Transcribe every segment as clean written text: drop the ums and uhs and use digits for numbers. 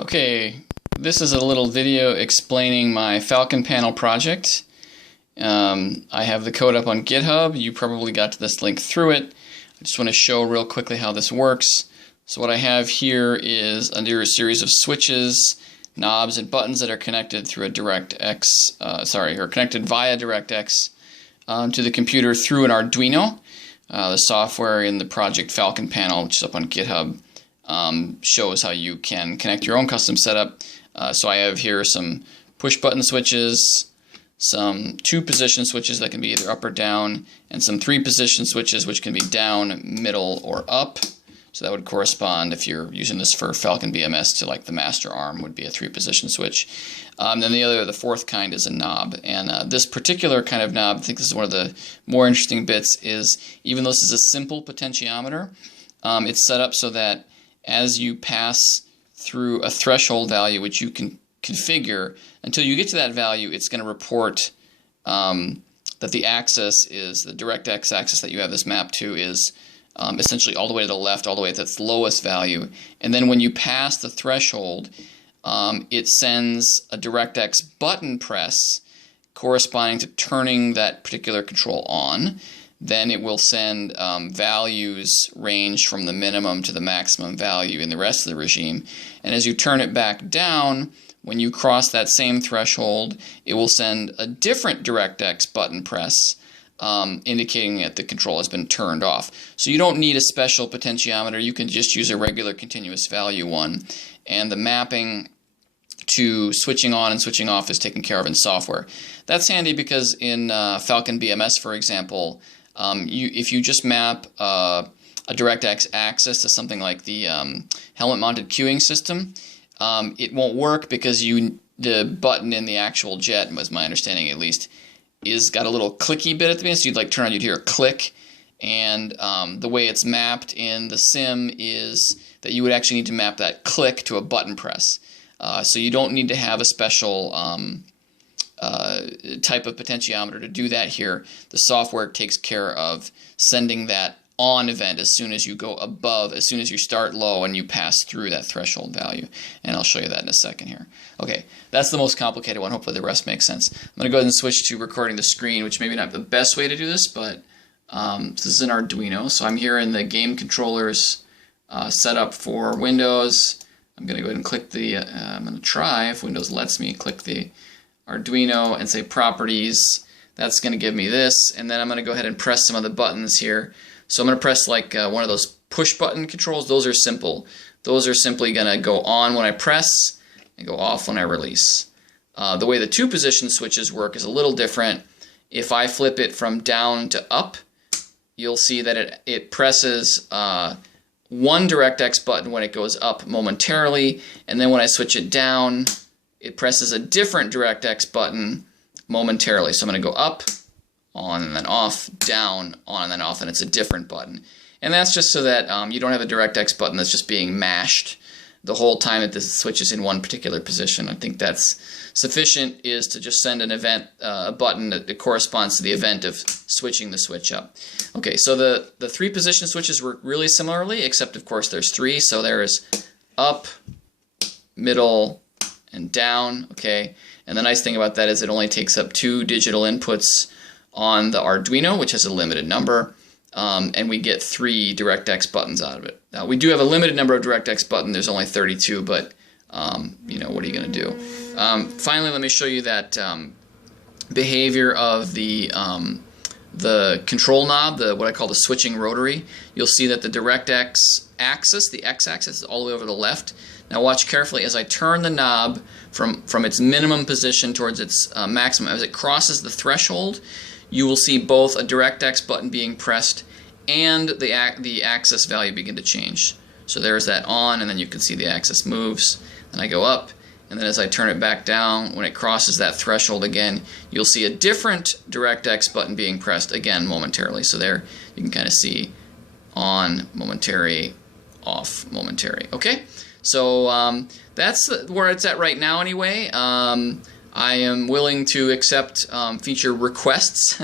Okay, this is a little video explaining my Falconpanel project. I have the code up on GitHub. You probably got to this link through it. I just want to show real quickly how this works. So what I have here is under a series of switches, knobs, and buttons that are connected through a connected via DirectX to the computer through an Arduino. The software in the project Falconpanel, which is up on GitHub, shows how you can connect your own custom setup. So I have here some push button switches, some 2-position switches that can be either up or down, and some 3-position switches which can be down, middle, or up. So that would correspond, if you're using this for Falcon BMS, to like the master arm would be a 3-position switch. Then the fourth kind is a knob. And this particular kind of knob, I think this is one of the more interesting bits, is even though this is a simple potentiometer, it's set up so that as you pass through a threshold value, which you can configure, until you get to that value, it's going to report that the axis is, the DirectX axis that you have this map to is essentially all the way to the left, all the way to its lowest value. And then when you pass the threshold, it sends a DirectX button press corresponding to turning that particular control on. Then it will send values range from the minimum to the maximum value in the rest of the regime. And as you turn it back down, when you cross that same threshold, it will send a different DirectX button press indicating that the control has been turned off. So you don't need a special potentiometer. You can just use a regular continuous value one. And the mapping to switching on and switching off is taken care of in software. That's handy because in Falcon BMS, for example, if you just map a DirectX axis to something like the helmet-mounted queuing system, it won't work because the button in the actual jet, was my understanding at least, is got a little clicky bit at the beginning. So you'd hear a click, and the way it's mapped in the sim is that you would actually need to map that click to a button press. So you don't need to have a special type of potentiometer to do that here. The software takes care of sending that on event as soon as you go above, as soon as you start low and you pass through that threshold value. And I'll show you that in a second here. Okay, that's the most complicated one. Hopefully the rest makes sense. I'm going to go ahead and switch to recording the screen, which maybe not the best way to do this, but this is an Arduino. So I'm here in the game controllers setup for Windows. I'm going to go ahead and click the, I'm going to try, if Windows lets me, click the Arduino and say Properties. That's going to give me this, and then I'm going to go ahead and press some of the buttons here. So I'm going to press like one of those push button controls. Those are simple. Those are simply going to go on when I press and go off when I release. The way the 2-position switches work is a little different. If I flip it from down to up, you'll see that it presses one DirectX button when it goes up momentarily, and then when I switch it down, it presses a different DirectX button momentarily. So I'm going to go up, on and then off, down, on and then off, and it's a different button. And that's just so that you don't have a DirectX button that's just being mashed the whole time that this switch is in one particular position. I think that's sufficient, is to just send an event, a button that corresponds to the event of switching the switch up. Okay, so the 3-position switches work really similarly, except of course there's 3. So there is up, middle, and down. Okay, and the nice thing about that is it only takes up 2 digital inputs on the Arduino, which has a limited number, and we get 3 DirectX buttons out of it. Now, we do have a limited number of DirectX buttons. There's only 32, but you know, what are you going to do? Finally, let me show you that behavior of the control knob, what I call the switching rotary. You'll see that the DirectX axis, the x-axis, is all the way over the left. Now watch carefully as I turn the knob from its minimum position towards its maximum. As it crosses the threshold, you will see both a DirectX button being pressed and the axis value begin to change. So there's that on, and then you can see the axis moves. Then I go up, and then as I turn it back down, when it crosses that threshold again, you'll see a different DirectX button being pressed again momentarily. So there you can kind of see on, momentary, off, momentary. Okay, so that's where it's at right now anyway. I am willing to accept feature requests,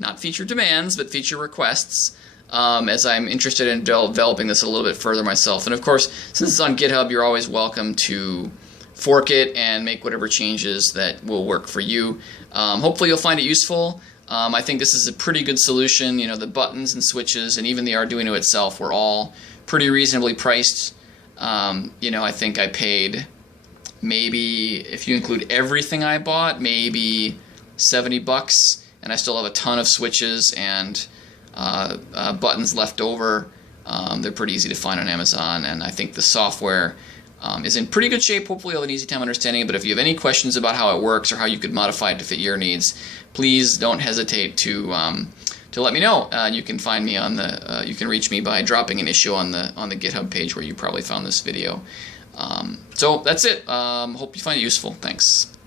not feature demands, but feature requests. as I'm interested in developing this a little bit further myself. And of course, since it's on GitHub, you're always welcome to fork it and make whatever changes that will work for you. Hopefully you'll find it useful. I think this is a pretty good solution. You know, the buttons and switches and even the Arduino itself were all pretty reasonably priced. You know, I think I paid maybe, if you include everything I bought, maybe $70, and I still have a ton of switches and buttons left over. They're pretty easy to find on Amazon, and I think the software is in pretty good shape. Hopefully you'll have an easy time understanding it, but if you have any questions about how it works or how you could modify it to fit your needs, please don't hesitate to let me know. You can find me on the you can reach me by dropping an issue on the GitHub page where you probably found this video. So that's it. Hope you find it useful. Thanks.